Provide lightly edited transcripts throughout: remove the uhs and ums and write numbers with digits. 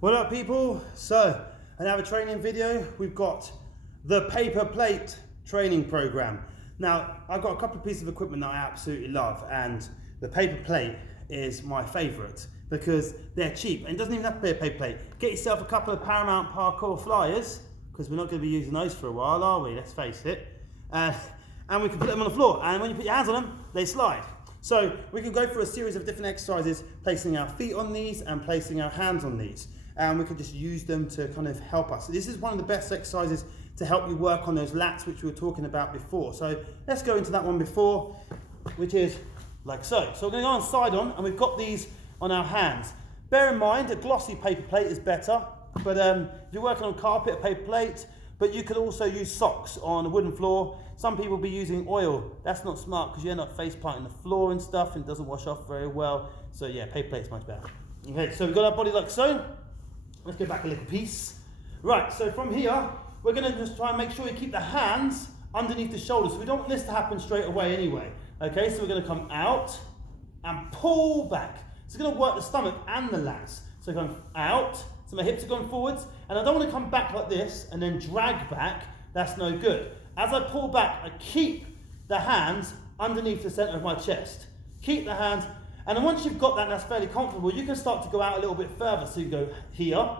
What up, people? So, another training video. We've got the paper plate training program. Now, I've got a couple of pieces of equipment that I absolutely love, and the paper plate is my favorite because they're cheap and it doesn't even have to be a paper plate. Get yourself a couple of Paramount Parkour flyers, because we're not going to be using those for a while, are we? Let's face it. And we can put them on the floor, and when you put your hands on them, they slide. So we can go through a series of different exercises, placing our feet on these and placing our hands on these. And we can just use them to kind of help us. So this is one of the best exercises to help you work on those lats which we were talking about before. So let's go into that one before, which is like so. So we're going to go on side on, and we've got these on our hands. Bear in mind, a glossy paper plate is better, but if you're working on carpet, a paper plate, but you could also use socks on a wooden floor. Some people will be using oil. That's not smart because you end up face planting the floor and stuff, and it doesn't wash off very well. So yeah, paper plate's much better. Okay, so we've got our body like so. Let's go back a little piece. Right, so from here, we're going to just try and make sure we keep the hands underneath the shoulders. So we don't want this to happen straight away anyway. Okay, so we're going to come out and pull back. So it's going to work the stomach and the lats. So going out, so my hips are going forwards, and I don't want to come back like this and then drag back. That's no good. As I pull back, I keep the hands underneath the center of my chest. Keep the hands. And then once you've got that and that's fairly comfortable, you can start to go out a little bit further. So you go here,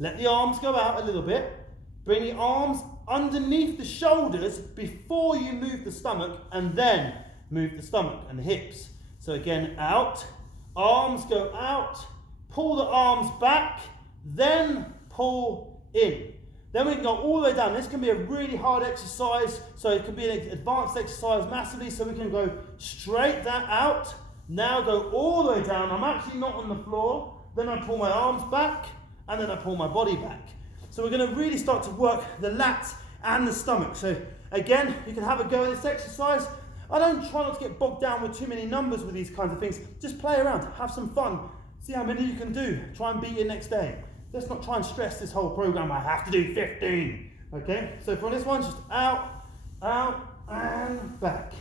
let the arms go out a little bit, bring the arms underneath the shoulders before you move the stomach, and then move the stomach and the hips. So again, out, arms go out, pull the arms back, then pull in. Then we can go all the way down. This can be a really hard exercise, so it can be an advanced exercise massively, so we can go straight that out. Now go all the way down. I'm actually not on the floor. Then I pull my arms back, and then I pull my body back. So we're going to really start to work the lats and the stomach. So again, you can have a go at this exercise. I don't try not to get bogged down with too many numbers with these kinds of things. Just play around, have some fun, see how many you can do. Try and beat it next day. Let's not try and stress this whole program. I have to do 15. Okay, so for this one, just out, out, and back.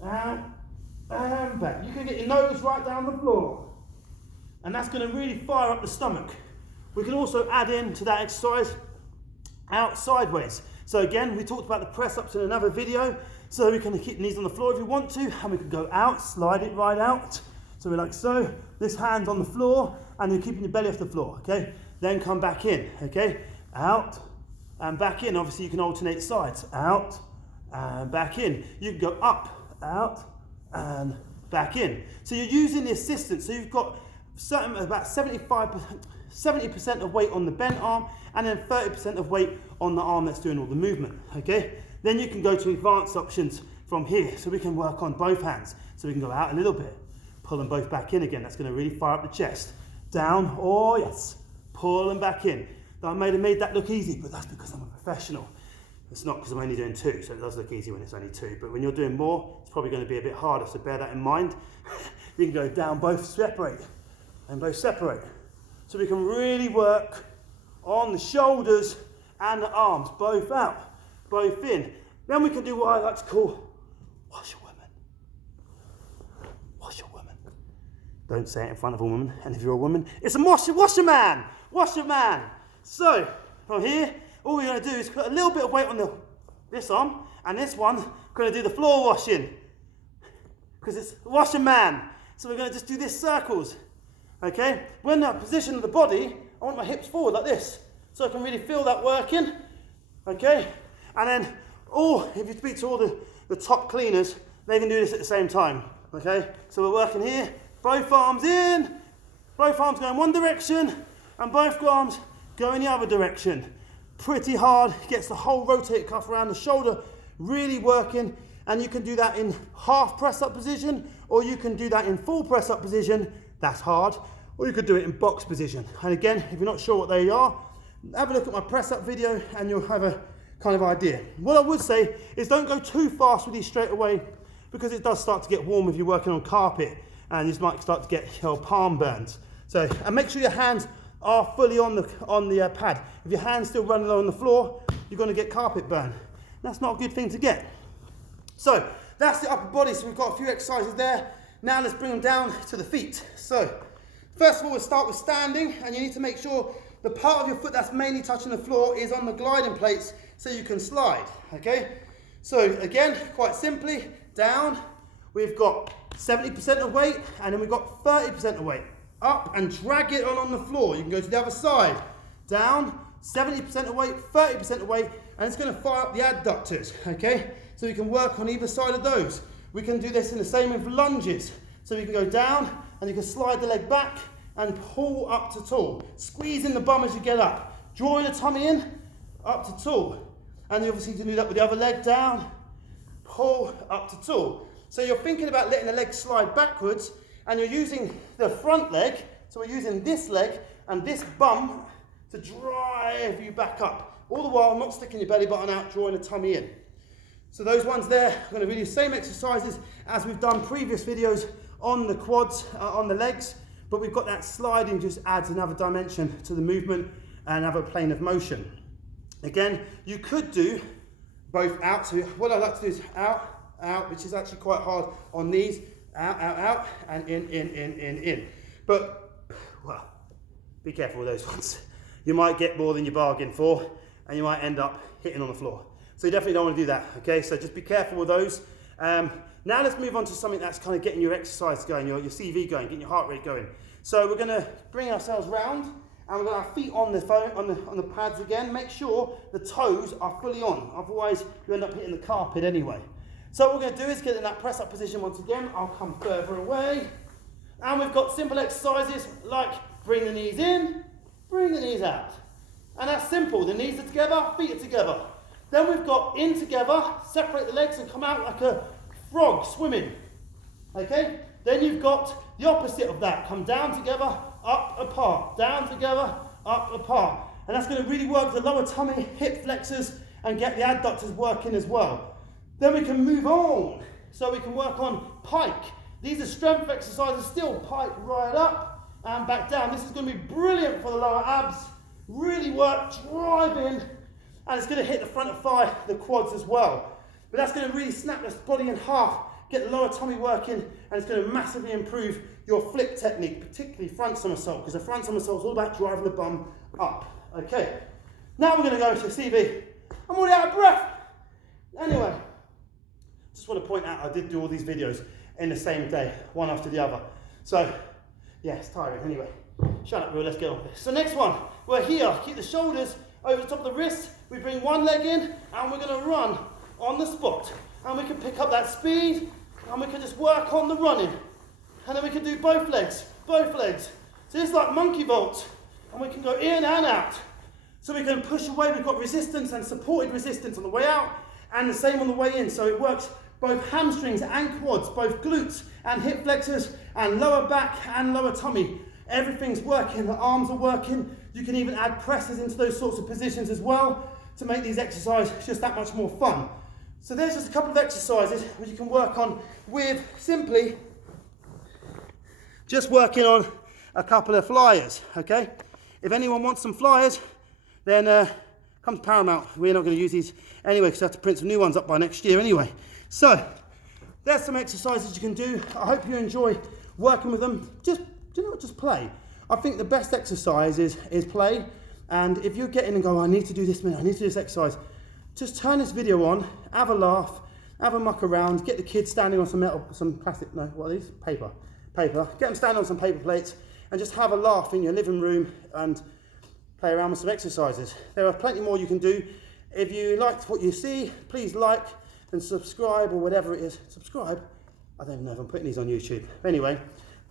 Out, and back. You can get your nose right down the floor. And that's going to really fire up the stomach. We can also add in to that exercise out sideways. So again, we talked about the press-ups in another video. So we can keep the knees on the floor if you want to, and we can go out, slide it right out. So we're like so, this hand's on the floor, and you're keeping your belly off the floor, okay? Then come back in, okay? Out and back in. Obviously you can alternate sides. Out and back in. You can go up, out and back in. So you're using the assistance. So you've got about 70% of weight on the bent arm, and then 30% of weight on the arm that's doing all the movement, okay? Then you can go to advanced options from here. So we can work on both hands. So we can go out a little bit, pull them both back in again. That's going to really fire up the chest. Down, oh yes. Pull them back in. Now, I may have made that look easy, but that's because I'm a professional. It's not because I'm only doing 2, so it does look easy when it's only 2. But when you're doing more, it's probably going to be a bit harder, so bear that in mind. You can go down, both separate, and both separate. So we can really work on the shoulders and the arms, both out, both in. Then we can do what I like to call wash a woman. Wash a woman. Don't say it in front of a woman, and if you're a woman, it's a wash a man. Wash a man. So from here, all we're going to do is put a little bit of weight on this arm, and this one, we're going to do the floor washing because it's wash a man. So we're going to just do this circles. Okay. When the position of the body, I want my hips forward like this, so I can really feel that working. Okay. And then, if you speak to all the top cleaners, they can do this at the same time. Okay. So we're working here. Both arms in, both arms going one direction, and both arms going the other direction. Pretty hard, gets the whole rotator cuff around the shoulder really working, and you can do that in half press-up position, or you can do that in full press-up position. That's hard. Or you could do it in box position. And again, if you're not sure what they are, have a look at my press-up video, and you'll have a kind of idea. What I would say is don't go too fast with these straight away, because it does start to get warm if you're working on carpet, and you might start to get your palm burns. So, and make sure your hands are fully on the pad. If your hand's still running on the floor, you're going to get carpet burn. That's not a good thing to get. So that's the upper body. So we've got a few exercises there. Now let's bring them down to the feet. So First of all, we'll start with standing, and you need to make sure the part of your foot that's mainly touching the floor is on the gliding plates so you can slide, okay? So again, quite simply, down, we've got 70% of weight, and then we've got 30% of weight. Up and drag it on the floor. You can go to the other side. Down, 70% of weight, 30% of weight, and it's going to fire up the adductors, okay? So we can work on either side of those. We can do this in the same with lunges. So we can go down, and you can slide the leg back and pull up to tall. Squeezing the bum as you get up. Drawing the tummy in, up to tall. And you obviously can do that with the other leg, down, pull, up to tall. So you're thinking about letting the leg slide backwards, and you're using the front leg, so we're using this leg and this bum to drive you back up. All the while not sticking your belly button out, drawing the tummy in. So those ones there, we're going to do the same exercises as we've done previous videos on the quads, on the legs, but we've got that sliding just adds another dimension to the movement and another plane of motion. Again, you could do both out, so what I like to do is out, out, which is actually quite hard on these, out, out, out, and in. But, well, be careful with those ones. You might get more than you bargained for, and you might end up hitting on the floor. So you definitely don't want to do that, okay? So just be careful with those. Now let's move on to something that's kind of getting your exercise going, your CV going, getting your heart rate going. So we're going to bring ourselves round, and we're going to have feet on the phone, on the pads again. Make sure the toes are fully on, otherwise you end up hitting the carpet anyway. So what we're going to do is get in that press up position once again. I'll come further away. And we've got simple exercises like bring the knees in, bring the knees out. And that's simple. The knees are together, feet are together. Then we've got in together, separate the legs and come out like a frog swimming. Okay? Then you've got the opposite of that. Come down together, up, apart. Down together, up, apart. And that's going to really work the lower tummy, hip flexors, and get the adductors working as well. Then we can move on. So we can work on pike. These are strength exercises still. Pike right up and back down. This is going to be brilliant for the lower abs. Really work, drive in. And it's going to hit the front of thigh, the quads as well. But that's going to really snap this body in half, get the lower tummy working, and it's going to massively improve your flip technique, particularly front somersault, because the front somersault is all about driving the bum up. Okay, now we're going to go into CV. I'm already out of breath. Anyway, just want to point out I did do all these videos in the same day, one after the other. So, yeah, it's tiring. Anyway, shut up, Will, let's get on with this. So next one, we're here. Keep the shoulders over the top of the wrists. We bring one leg in, and we're going to run on the spot. And we can pick up that speed, and we can just work on the running. And then we can do both legs, both legs. So it's like monkey vaults, and we can go in and out. So we can push away, we've got resistance and supported resistance on the way out, and the same on the way in. So it works both hamstrings and quads, both glutes and hip flexors, and lower back and lower tummy. Everything's working, the arms are working. You can even add presses into those sorts of positions as well to make these exercises just that much more fun. So there's just a couple of exercises which you can work on with simply just working on a couple of flyers, okay? If anyone wants some flyers, then come to Paramount. We're not going to use these anyway because I have to print some new ones up by next year anyway. So there's some exercises you can do. I hope you enjoy working with them. Just, do you know what, just play. I think the best exercise is play. And if you get in and go, I need to do this minute, I need to do this exercise, just turn this video on, have a laugh, have a muck around, get the kids standing on some metal, some plastic, no, what are these? Paper. Get them standing on some paper plates and just have a laugh in your living room and play around with some exercises. There are plenty more you can do. If you liked what you see, please like and subscribe or whatever it is. Subscribe? I don't even know if I'm putting these on YouTube. Anyway,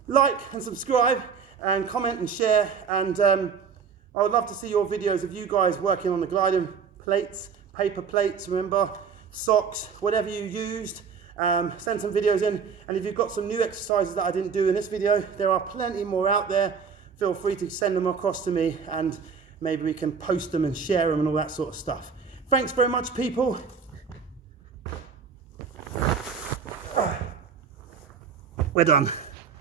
like and subscribe and comment and share, and I would love to see your videos of you guys working on the gliding plates, paper plates, remember, socks, whatever you used. Send some videos in, and if you've got some new exercises that I didn't do in this video, there are plenty more out there. Feel free to send them across to me, and maybe we can post them and share them and all that sort of stuff. Thanks very much, people. We're done.